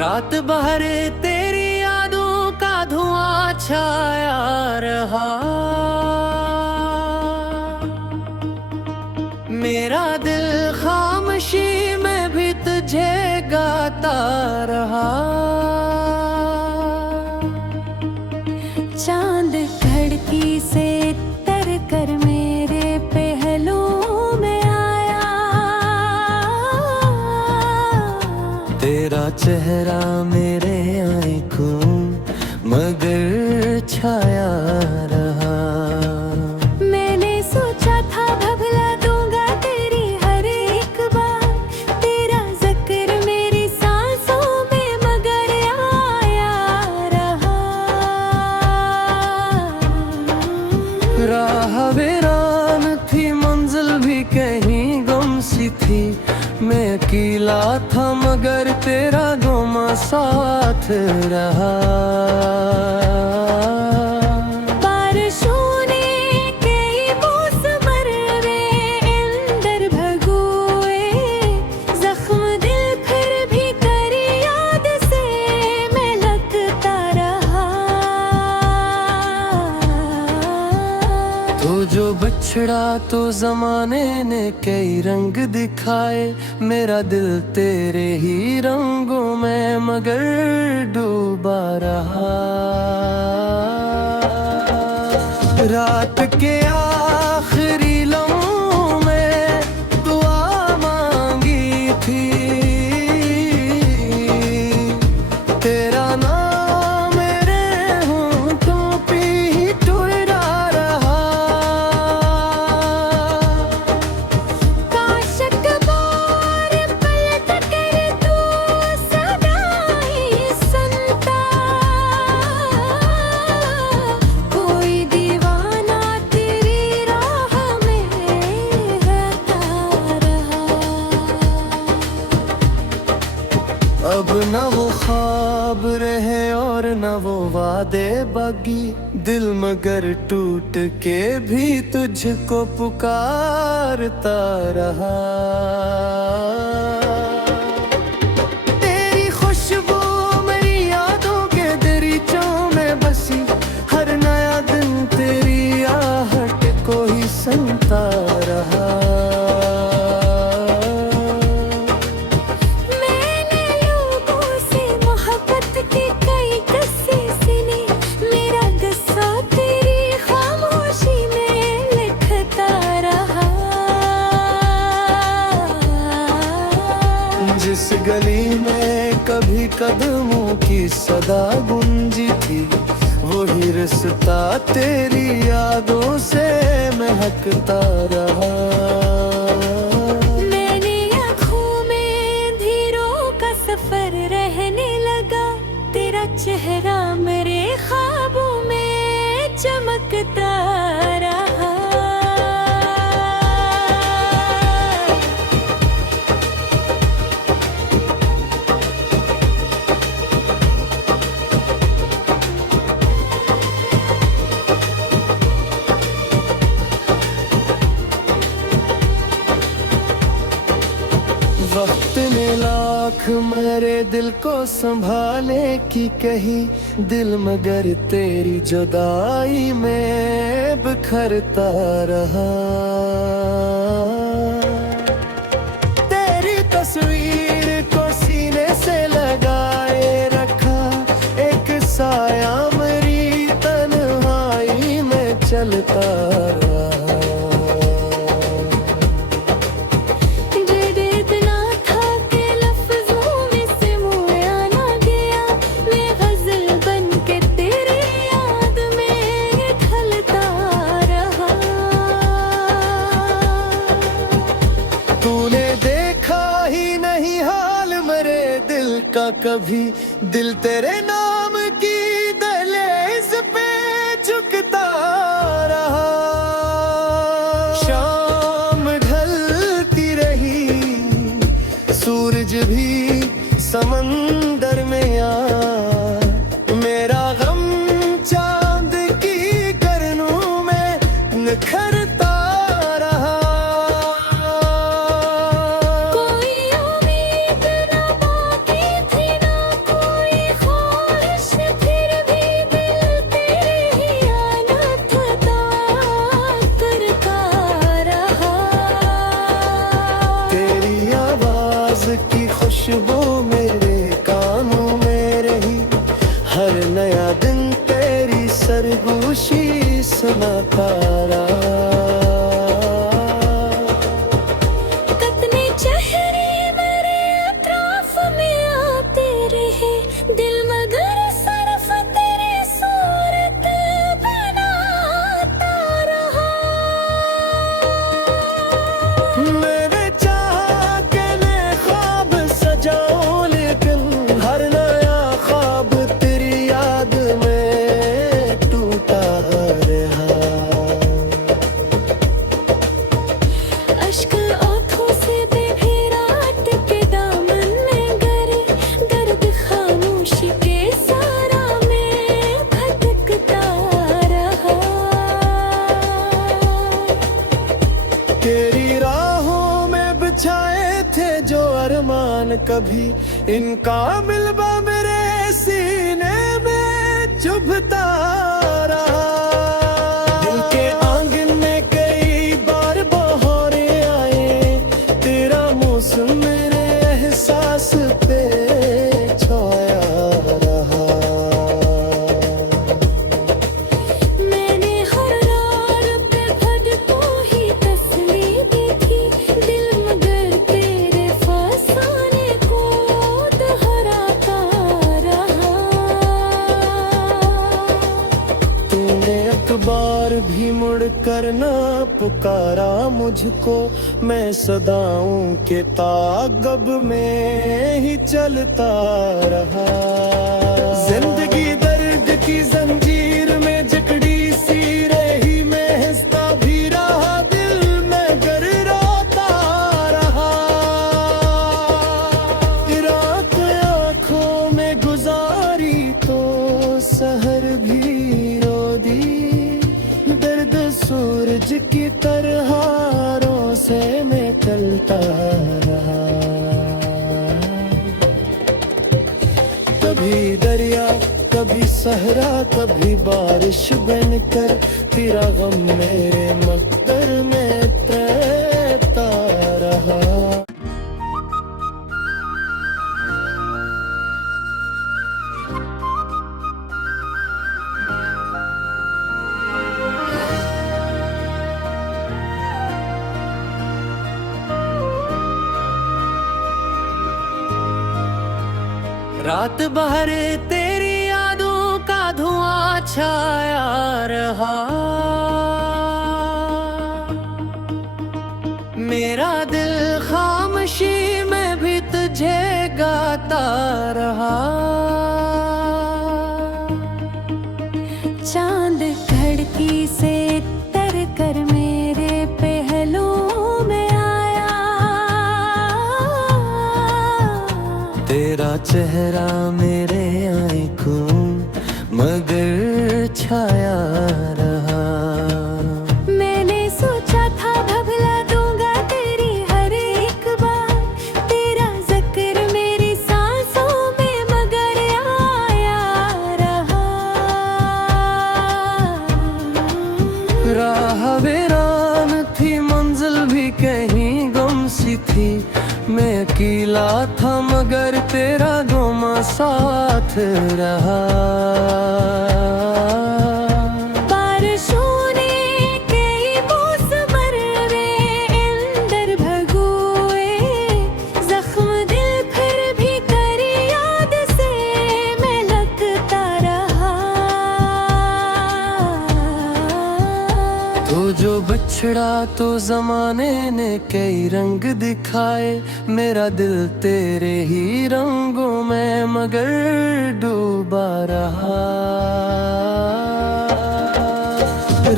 रात भर तेरी यादों का धुआं छाया रहा। मेरा दिल खामोशी में भी तुझे गाता रहा। चांद खिड़की से तर कर मेरे पहलू में आया। तेरा चेहरा मेरे आँखों मगर छाया रहा। मैंने सोचा था भभला दूंगा तेरी हर एक बात। तेरा जिक्र मेरी सांसों में मगर आया रहा। राह वीरान थी, मंजिल भी कहीं गुम सी थी। मैं अकेला था मगर तेरा गुमा साथ रहा। बारिशों ने कई मौसम अंदर भगोए। जख्म दिल फिर भी तेरी याद से मैं लगता रहा। तो जो बिछड़ा तो जमाने ने कई रंग दिखाए। मेरा दिल तेरे ही रंगों में मगर डूबा रहा। रात के आखिरी लम्हों में दुआ मांगी थी। तेरा नाम मेरे होंठों पे ही टुरा रहा। काश अखबार पलट कर तू सदा ही सुनता। कोई दीवाना तेरी राह में रहता रहा। अब न वो ख्वाब रहे और न वो वादे बाकी। दिल मगर टूट के भी तुझको पुकारता रहा। तेरी खुशबू मेरी यादों के दरीचों में बसी। हर नया दिन तेरी आहट को ही सुनता रहा। मैंने लोगों से मोहब्बत की कई किस्से सुने। मेरा गुस्सा तेरी खामोशी में लिखता रहा। जिस गली में कभी कदमों की सदा गूंजी थी। वही रिश्ता तेरी यादों से महकता रहा। मैंने आँखों में धीरों का सफर रहने लगा। तेरा चेहरा मेरे ख्वाबों में चमकता रहा। वक्त ने लाख मेरे दिल को संभाले की कही। दिल मगर तेरी जुदाई में बिखरता रहा। तेरी तस्वीर को सीने से लगाए रखा। एक साया मेरी तन्हाई में चलता रहा। तूने देखा ही नहीं हाल मेरे दिल का कभी। दिल तेरे नाम की दहलीज पे झुकता रहा। शाम ढलती रही, सूरज भी समंदर में आ। मेरा गम चांद की किरणों में निखरता रहा। कोई उम्मीद न बाकी थी, ना तारा। कितने चेहरे मेरे अतराफ में आते रहे, दिल मगर सिर्फ तेरी सूरत बनाता रहा। मैंने चाहा कि मैं ख्वाब सजाऊं, लेकिन हर नया ख्वाब तेरी याद में टूटा रहा। अश्क आँखों से भी रात के दामन में गरे, दर्द खामोशी के सारा में भटकता रहा। तेरी राहों में बिछाए थे जो अरमान, कभी इनका मिलबा मेरे सीने में चुभता रहा। दिल के आंगन में कई बार बहारें आए, तेरा मौसम मेरे एहसास पे छाया रहा। मैंने हर रात पे खुद को ही तसल्ली दी थी, दिल मगर तेरे फसाने को दोहराता रहा। तूने अखबार भी मुड़ कर ना पुकारा मुझको, मैं सदाओं के तागब में ही चलता रहा। जिंदगी दर्द की जंजीर में जकड़ी सी रही, मैं हंसता भी रहा, दिल में गर रोता रहा। रात आँखों में गुजारी तो सहर भी रो दी, दर्द सूरज की तरह से मैं चलता रहा। कभी दरिया कभी सहरा कभी बारिश बनकर, तेरा गम मेरे मकदर में तैरता रहा। रात भर तेरी यादों का धुआं छाया रहा। मेरा दिल खामोशी में भी तुझे गाता रहा। चांद खिड़की से तर कर मेरे पहलुओं में आया, तेरा चेहरा मेरे आँखों मगर छाया रहा। मैंने सोचा था भबला दूंगा तेरी हर एक बात, तेरा जिक्र मेरी सांसों में मगर आया रहा। राह वीरान थी, मंजिल भी कहीं गम सी थी, मैं अकेला था मगर तेरा गुमा साथ रहा। बारिशों ने कई मौसम मेरे अंदर भगोए, जख्म दिल फिर भी तेरी याद से मैं लगता रहा। तो जो बिछड़ा तो जमाने ने कई रंग दिखाए, मेरा दिल तेरे ही रंगों में मगर डूबा रहा।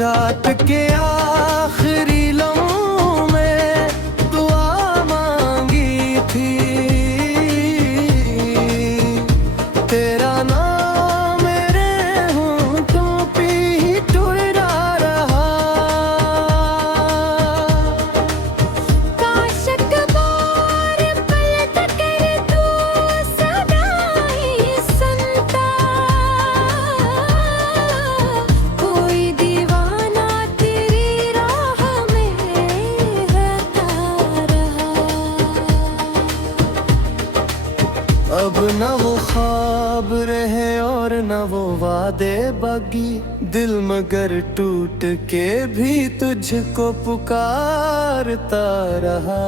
रात के आखिरी लम्हों में दुआ मांगी थी, तेरा नाम मेरे होंठों पे ही टुरा रहा। काश एक बार पलट कर तू सदा ही सुनता, कोई दीवाना तेरी राह में रहता रहा। अब न वो ख्वाब रहे और न वो वादे बाकी, दिल मगर टूट के भी तुझको पुकारता रहा।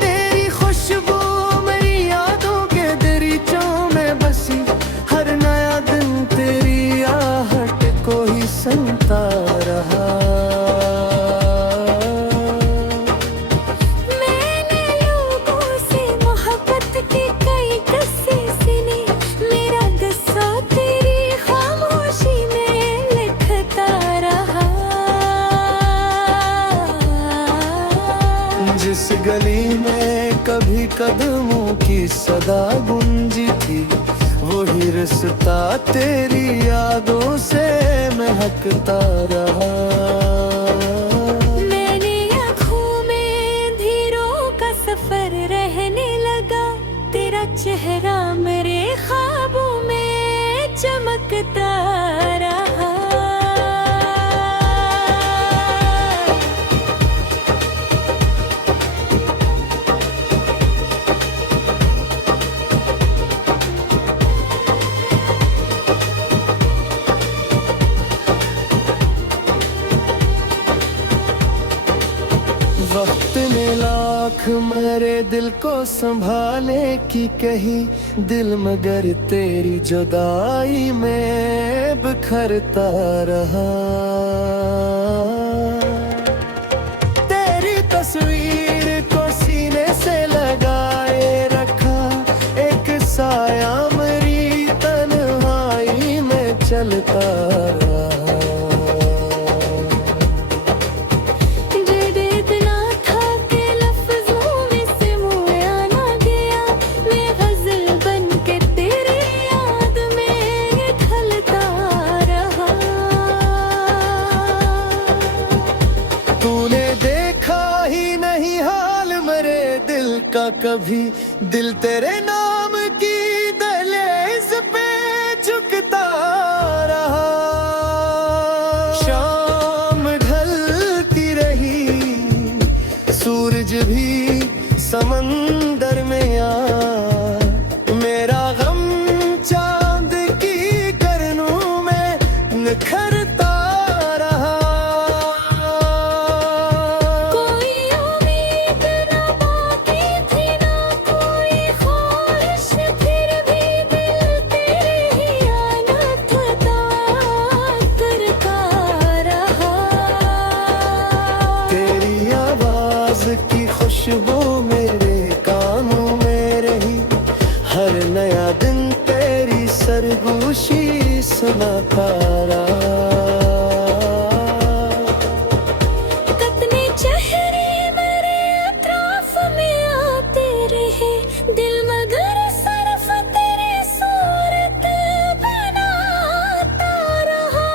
तेरी खुशबू मेरी यादों के दरीचों में बसी, हर नया दिन तेरी आहट को ही सुनता रहा। जिस गली में कभी कदमों की सदा गूंजी थी, वही रास्ता तेरी यादों से महकता रहा। मैंने आँखों में धीरों का सफर रहने लगा, तेरा चेहरा मेरे ख्वाबों में चमकता रहा। वक्त ने लाख मेरे दिल को संभालने की कही, दिल मगर तेरी जुदाई में बिखरता रहा। तेरी तस्वीर को सीने से लगाए रखा, एक साया मेरी तन्हाई में चलता रहा। तूने देखा ही नहीं हाल मेरे दिल का कभी, दिल तेरे नाम की दहलीज पे झुकता रहा। शाम ढलती रही, सूरज भी समंदर में आ, मेरा गम चांद की किरणों में निखरता रहा। की खुशबू मेरे कानों में रही, हर नया दिन तेरी सरगोशी सुनाता रहा। कितने चेहरे मेरे अतराफ में आते रहे, दिल मगर सिर्फ तेरी सूरत बनाता रहा।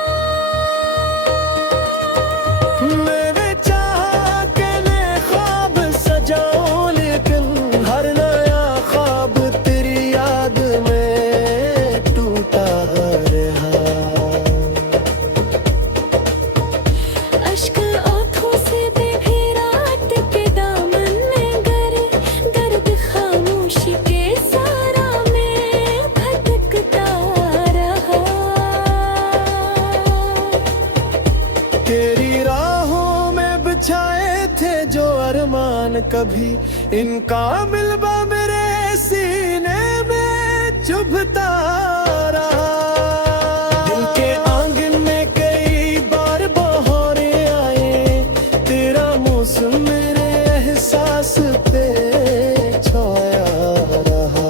मैंने चाहा कि मैं ख्वाब सजाऊं, लेकिन हर नया ख्वाब तेरी याद में टूटा रहा। अश्क आँखों से बेभी रात के दामन में गर्द खामोशी के सारा में भटकता रहा। तेरी राहों में बिछाए थे जो अरमान कभी, इनका मिलबा मेरे सीने में चुभता रहा। दिल के आंगन में कई बार बहारें आए, तेरा मौसम मेरे एहसास पे छाया रहा।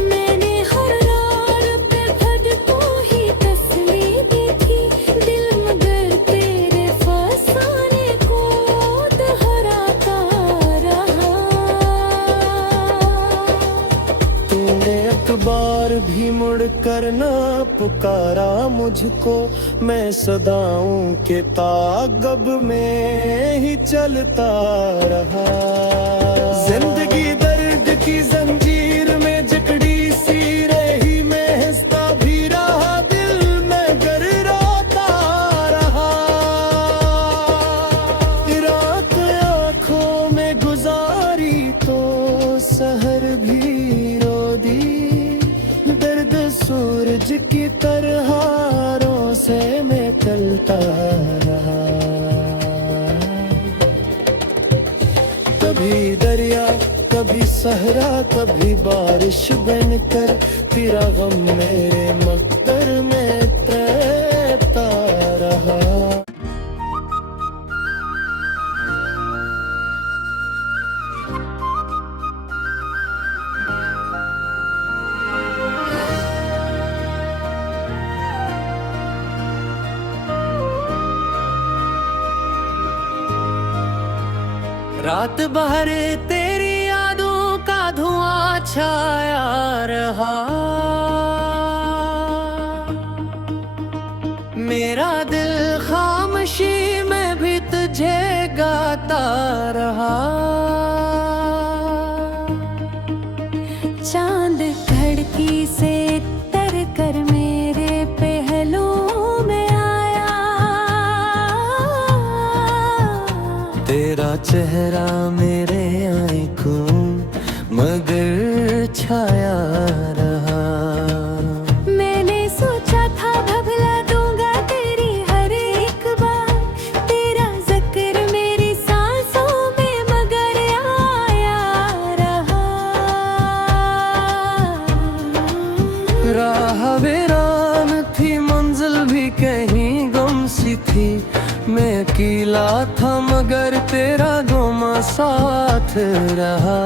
मैंने हर रात पे भटकों ही तस्ली दी थी, दिल मगर तेरे फसाने को दोहराता रहा। तूने अखबार भी मुड़ कर ना पुकारा मुझको, मैं सदाओं के तागब में ही चलता रहा। जिंदगी दर्द की जंजीर में जकड़ी सी रही, मैं हंसता भी रहा, दिल मगर रोता रहा। रात आँखों में गुजारी तो सहर भी रो दी। सहरा कभी बारिश बनकर, तेरा गम मेरे मकदर में तैरता रहा। रात भर तेरी यादों का धुआं छाया रहा, मेरा दिल खामोशी में भी तुझे गाता रहा। चांद खिड़की से तर कर मेरे पहलुओं में आया, तेरा चेहरा मेरे आंखों मगर छाया रहा। मैंने सोचा था भुला दूंगा तेरी हर एक बात, तेरा जिक्र मेरी सांसों में मगर आया रहा। राह वीरान थी, मंजिल भी कहीं गुम सी थी, मैं अकेला था मगर तेरा गुमा साथ रहा।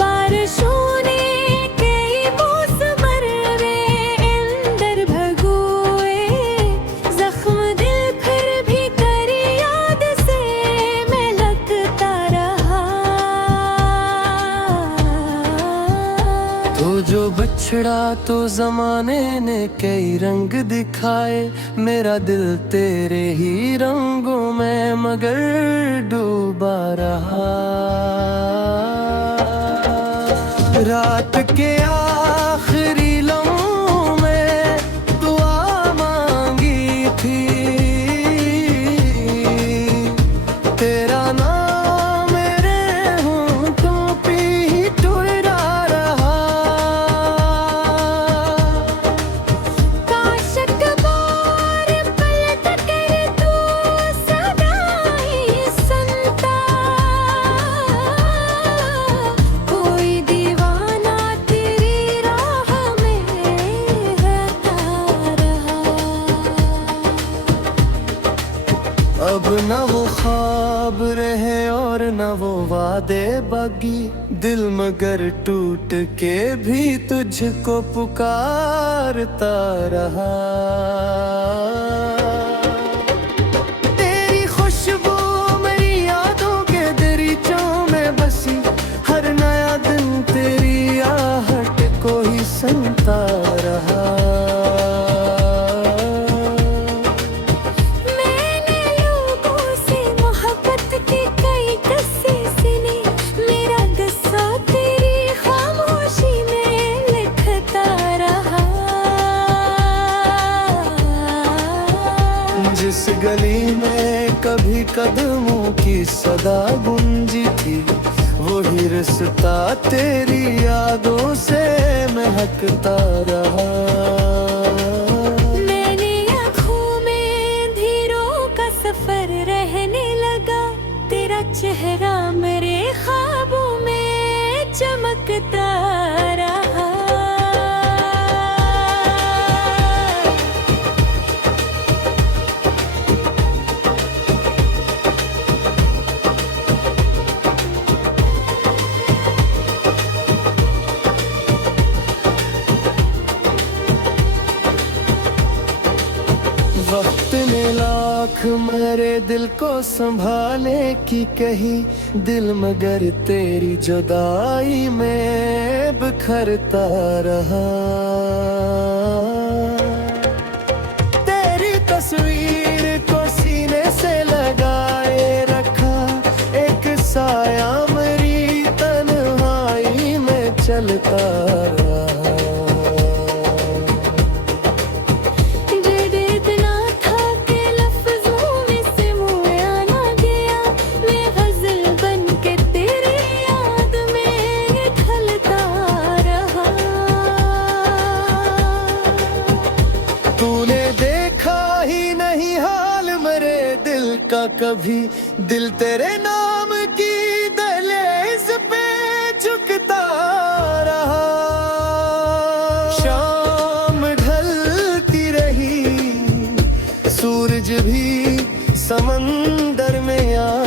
बारिशों ने कई मौसम मेरे अंदर भगोए, जख्म दिल फिर भी तेरी याद से मैं लगता रहा। तो जो बिछड़ा तो जमाने ने कई रंग दिखाए, मेरा दिल तेरे ही रंगों में मगर डूबा रहा। रात के आखिरी लम्हों में दुआ मांगी थी, तेरा नाम मेरे होंठों पे ही टुरा रहा। काश अखबार पलट कर तू सदा ही सुनता, कोई दीवाना तेरी राह में रहता रहा। अब न वो ख्वाब रहे और न वो वादे बाकी, दिल मगर टूट के भी तुझको पुकारता रहा। तेरी खुशबू मेरी यादों के दरीचों में बसी, हर नया दिन तेरी आहट को ही सुनता रहा। मैंने लोगों से मोहब्बत की कई किस्से सुने, मेरा गुस्सा तेरी खामोशी में लिखता रहा। जिस गली में कभी कदमों की सदा गूंजी थी, वही रास्ता तेरी यादों से महकता रहा। मैंने आँखों में अंधेरों का सफर रहने लगा, तेरा चेहरा मेरे ख्वाबों में चमकता रहा। वक्त ने लाख मेरे दिल को संभाले की कही, दिल मगर तेरी जुदाई में बिखरता रहा। तेरी तस्वीर को सीने से लगाए रखा, एक साया मेरी तन्हाई में चलता रहा। का कभी दिल तेरे नाम की झुकता रहा। शाम ढलती रही, सूरज भी समंदर में आ